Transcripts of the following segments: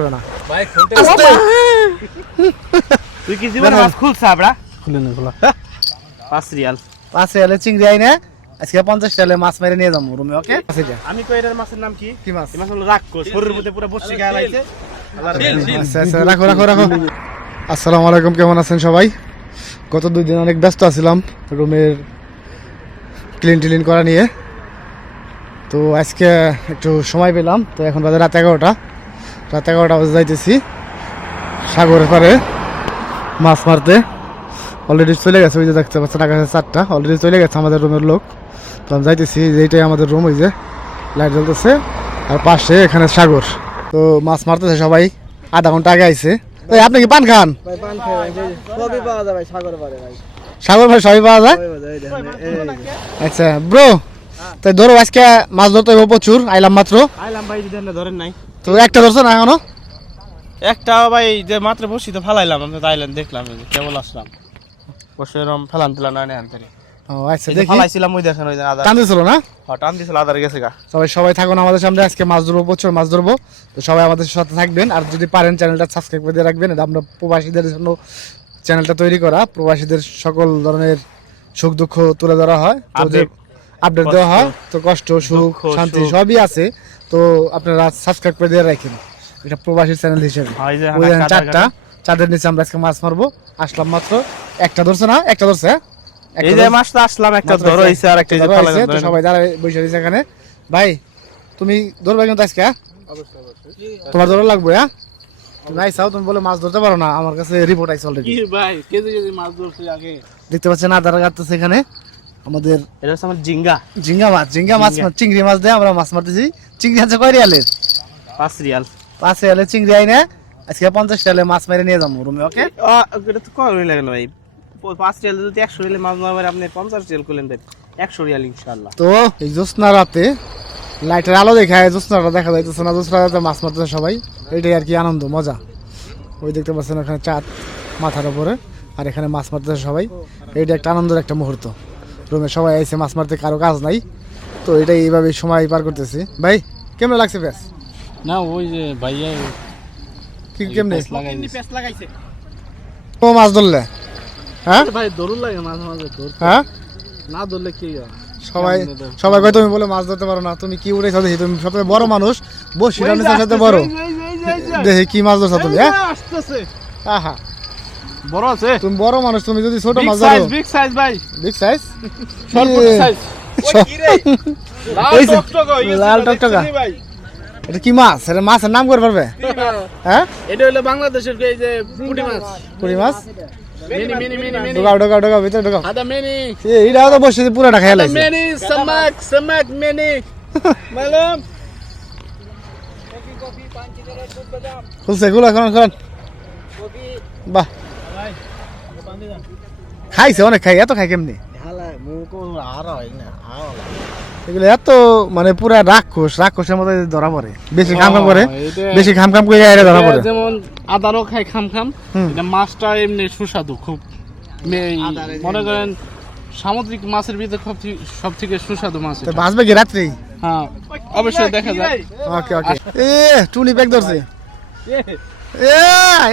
হবে না। ভাই খুলতে তুই কি জীবনে মাছ খুলছ abra খুলে নে খোলা পাঁচ রিয়াল। পাঁচ রিয়ালে চিংড়ি আই না। আজকে পঞ্চাশ টালে মাছ মেরে নিয়ে যাব রুমে ওকে আমি কই এটার মাছের নাম কি? কি মাছ? মাছ হলো রাক্ষস শরীরের মধ্যে পুরো বসি গায়ে লাইছে আচ্ছা আচ্ছা রাখো রাখো রাখো। আসসালামু আলাইকুম কেমন আছেন সবাই? গত দুই দিন অনেক ব্যস্ত আছিলাম রুমের ক্লিন টিলিন করা নিয়ে। তো আজকে একটু সময় পেলাম তো এখন বাজে রাত এগারোটা। রাত এগারোটা বাজে যাইতেছি। সাগরের পারে মাছ মারতে। অলরেডি চলে গেছে ওই যে দেখতে পাচ্ছেন আকাশে চারটা। অলরেডি চলে গেছে আমাদের রুমের লোক। তো আমি যাইতেছি যেইটাই আমাদের রুম ওই যে লাইট জ্বলতেছে। আর পাশে এখানে সাগর। তো মাছ মারতেছে সবাই। আধা ঘণ্টা আগে আইছে। এই আপনি কি পান খান? সাগর ভাই সবই পাওয়া যায়। আচ্ছা ব্রো তাই ধরো আজকে মাছ ধরতে হবে প্রচুর আইলাম মাত্র। আইলাম ভাই যদি ধরেন নাই। তো একটা ধরছো না এখনও? একটা ভাই যে মাত্র বসি তো ফালাইলাম আমি তো আইলেন দেখলাম কেবল আসলাম। বসে এরকম ফেলান দিলাম না নেন তারি ও আচ্ছা দেখি। ফালাইছিলাম ওই দেখেন ওই যে আদার। টানতেছিল না? হঠাৎ দিছিল আদার গেছে গা। সবাই সবাই থাকুন আমাদের সামনে আজকে মাছ ধরবো প্রচুর মাছ ধরবো। তো সবাই আমাদের সাথে থাকবেন আর যদি পারেন চ্যানেলটা সাবস্ক্রাইব করে রাখবেন এটা আমরা প্রবাসীদের জন্য চ্যানেলটা তৈরি করা। প্রবাসীদের সকল ধরনের সুখ দুঃখ তুলে ধরা হয়। তো যে আপডেট দেওয়া হয় তো কষ্ট সুখ শান্তি সবই আছে। তো আপনারা সাবস্ক্রাইব করে দিয়ে রাখেন। এটা প্রবাসী চ্যানেল হিসেবে। যে ওই কাটা চারটা চারটার নিচে আমরা আজকে মাছ মারবো। আসলাম মাত্র একটা ধরছে না? একটা ধরছে হ্যাঁ? এই যে। মাছটা আসলাম একটা ধরো হইছে আর একটা যে তো সবাই দাঁড়ায় বসে রয়েছে এখানে। ভাই তুমি ধরবে কিন্তু আজকে হ্যাঁ? তোমার ধরা লাগবে হ্যাঁ? তুমি আইসাও তুমি বলে মাছ ধরতে পারো না। আমার কাছে রিপোর্ট আইসে অলরেডি ভাই কেজি কেজি মাছ ধরছি আগে। দেখতে পাচ্ছেন আধার কাটতেছে এখানে। আমাদের এটা হচ্ছে আমার জিঙ্গা। ঝিঙ্গা মাছ ঝিঙ্গা মাছ চিংড়ি মাছ দিয়ে আমরা মাছ মারতেছি। চিংড়ি আছে কয় রিয়ালের? পাঁচ রিয়াল। পাঁচ রিয়ালের চিংড়ি আইনে। আজকে পঞ্চাশ রিয়ালে মাছ মেরে নিয়ে যাব রুমে ওকে? এটা তো কয় লাগে ভাই? পাঁচ রিয়াল যদি একশো রিয়ালে মাছ না আপনি পঞ্চাশ রিয়াল করলেন ভাই একশো রিয়াল ইনশাল্লাহ তো এই জ্যোৎস্না রাতে লাইটের আলো দেখা জ্যোৎস্নাটা দেখা যাইতেছে না জ্যোৎস্না রাতে মাছ মারতেছে সবাই। এটাই আর কি আনন্দ মজা। ওই দেখতে পাচ্ছেন ওখানে চাঁদ মাথার উপরে আর এখানে মাছ মারতেছে সবাই। এটা একটা আনন্দের একটা মুহূর্ত। রুমে সবাই এসে মাছ মারতে কারও কাজ নাই। তো এটাই এইভাবে সময় পার করতেছি। ভাই কেমন লাগছে ব্যাস না ওই যে ভাইয়া কি কেমনে? ও মাছ ধরলে? হ্যাঁ? ভাই দরুন লাগে মাঝে মাঝে ধর হ্যাঁ? না ধরলে কি হয়? সবাই সবাই কয় তুমি বলে মাছ ধরতে পারো না তুমি কি উড়েছ দেখি তুমি সবথেকে বড় মানুষ বসি রানের সাথে বড়। দেখি কি মাছ ধরছো তুমি হ্যাঁ? আহা। বড় আছে? তুমি বড় মানুষ তুমি যদি ছোট মাছ সাইজ ধরো। বিগ সাইজ ভাই। বিগ সাইজ সর্বোচ্চ সাইজ লাল টকটকা এটা কি মাছ? এটা মাছের নাম করে পারবে হ্যাঁ? এটা হলো বাংলাদেশের এই যে পুঁটি মাছ। পুরি মাছ? মিনি মিনি মিনি মিনি ঢোকাও ঢোকাও ঢোকাও ভিতরে ঢোকাও। আদা মিনি। এ, এইটাও তো বসে পুরোটা খেয়ে লাগছে মিনি সামাক সামাক মিনি। মালুম। খুলছে খুলো এখন এখন বাহ। খাইছে অনেক খাই এত খাই কেমনি? হয় এগুলো এত মানে পুরা রাক্ষস রাক্ষসের মতো ধরা পড়ে। বেশি খাম খাম করে বেশি খাম খাম করে এরা ধরা পড়ে। যেমন আদারও খাই খাম খাম এটা মাছটা এমনি সুস্বাদু খুব মনে করেন সামুদ্রিক মাছের ভিতরে সব সব থেকে সুস্বাদু মাছ। বাঁচবে কি রাত্রি? হ্যাঁ অবশ্যই দেখা যায় ওকে ওকে। এ টুনি ব্যাগ ধরছে। এ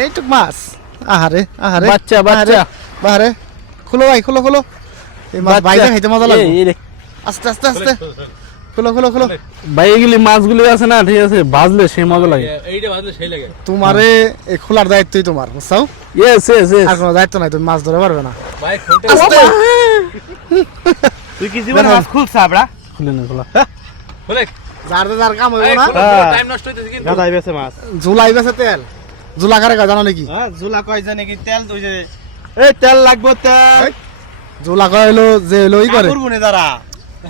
এইটুক মাছ। আহারে আহারে বাচ্চা, বাচ্চা। বাহারে খুলো ভাই খুলো খুলো। এই মাছ বাইরে খাইতে মজা লাগবে। আস্তে আস্তে আস্তে। খুলো খুলো খুলো। ভাই এগুলি মাছগুলি আছে না ঠিক আছে ভাজলে সে মজা লাগে। এইটা বাজলে সেই লাগে। তোমারে এই খোলার দায়িত্বই তোমার বুঝছাও? ইয়েস ইয়েস ইয়েস আর কোনো দায়িত্ব নাই তুমি মাছ ধরে পারবে না। ভাই খুলতে আস্তে। তুই কি জীবনে মাছ খুলছ খুলে নে খোলা। খুলে। যার যার কাম হইব না। টাইম নষ্ট হইতেছে কিন্তু। গাদাই বেছে মাছ। তেল। ঝুলা কারে জানো নাকি? হ্যাঁ ঝুলা কয় জানে কি তেল তুই যে। এই তেল লাগবো তেল। ঝুলা কয় হইল যে হইল ই করে। করব নে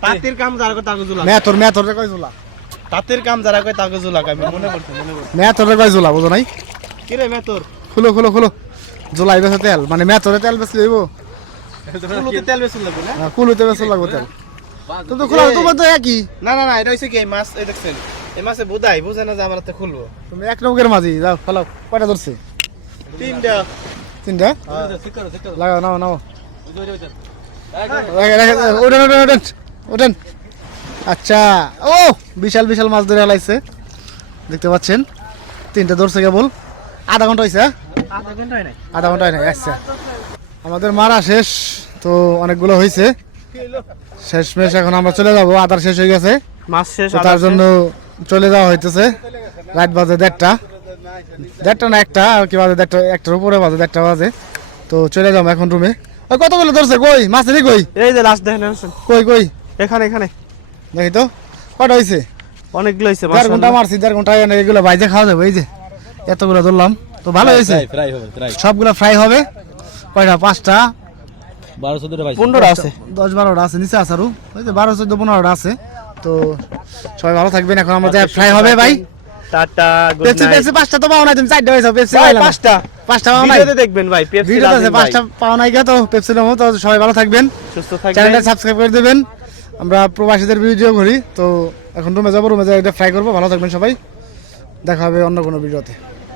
তাঁতির কাম যারা কয় তাকে ঝুলা মেথর মেথর কয় ঝুলা তাঁতির কাম যারা কয় তাকে ঝুলা কয় মনে করছি মনে করছি মেথর কয় ঝুলা বুঝো নাই? কি রে মে তোর? খুলো খুলো খুলো। ঝুলাই বেছে তেল মানে মেথরে তেল বেশি হইব কুলুতে তেল বেশি লাগবে না? হ্যাঁ, কুলুতে বেশি লাগবে তেল। তো খোলা তোমার তো একই। না না না এটা হইছে কি মাছ এই দেখছেন? এই মাছে বুদাই বুঝে না যে আমার হাতে খুলবো। তুমি এক নৌকের মাঝি যাও ফেলাও কয়টা ধরছে? তিনটা। তিনটা? ঠিক করো লাগাও নাও নাও। ওঠেন ওঠেন ওঠেন ওঠেন। আচ্ছা ও বিশাল বিশাল মাছ ধরে লাইছে দেখতে পাচ্ছেন? তিনটে ধরছে কেবল। আধা ঘণ্টা হয়েছে হ্যাঁ? আধা নাই। আধা ঘণ্টা হয় না আচ্ছা। আমাদের মারা শেষ তো অনেকগুলো হয়েছে শেষ মেশ এখন আমরা চলে যাব আদার শেষ হয়ে গেছে। মাছ শেষ তার জন্য চলে যাওয়া হইতেছে। রাত বাজে দেড়টা। দেড়টা না একটা আর কি বাজে দেড়টা একটার উপরে বাজে দেড়টা বাজে। তো চলে যাব এখন রুমে ওই কতগুলো ধরছে? কই? মাছেরই কই? এই যে লাস্ট দেখেন কই কই? এখানে এখানে। দেখি তো। কটা হয়েছে অনেকগুলো হয়েছে দেড় ঘণ্টা মারছি দেড় ঘণ্টা এগুলো বাইজে খাওয়া যাবে এই যে। এতগুলো ধরলাম। তো ভালো হয়েছে সবগুলো ফ্রাই হবে। কয়টা? পাঁচটা। বারো চোদ্দটা পনেরোটা আছে। দশ বারোটা আছে নিচে আছে আরও। ওই যে বারো চোদ্দ পনেরোটা আছে। তো সবাই ভালো থাকবেন এখন আমরা যাই ফ্রাই হবে ভাই। টাটা পেপসি পেপসি পাঁচটা তো পাও নাই তুমি চারটা হয়েছে পেপসি। পাঁচটা। পাঁচটা পাও নাই? দেখবেন ভাই পেপসি আছে পাঁচটা পাও নাই গা তো পেপসি নেব তো সবাই ভালো থাকবেন। সুস্থ থাকবেন। চ্যানেলটা সাবস্ক্রাইব করে দেবেন। আমরা প্রবাসীদের ভিডিও করি তো এখন রুমে যাব রুমে এটা ফ্রাই করব ভালো থাকবেন সবাই। দেখা হবে অন্য কোনো ভিডিওতে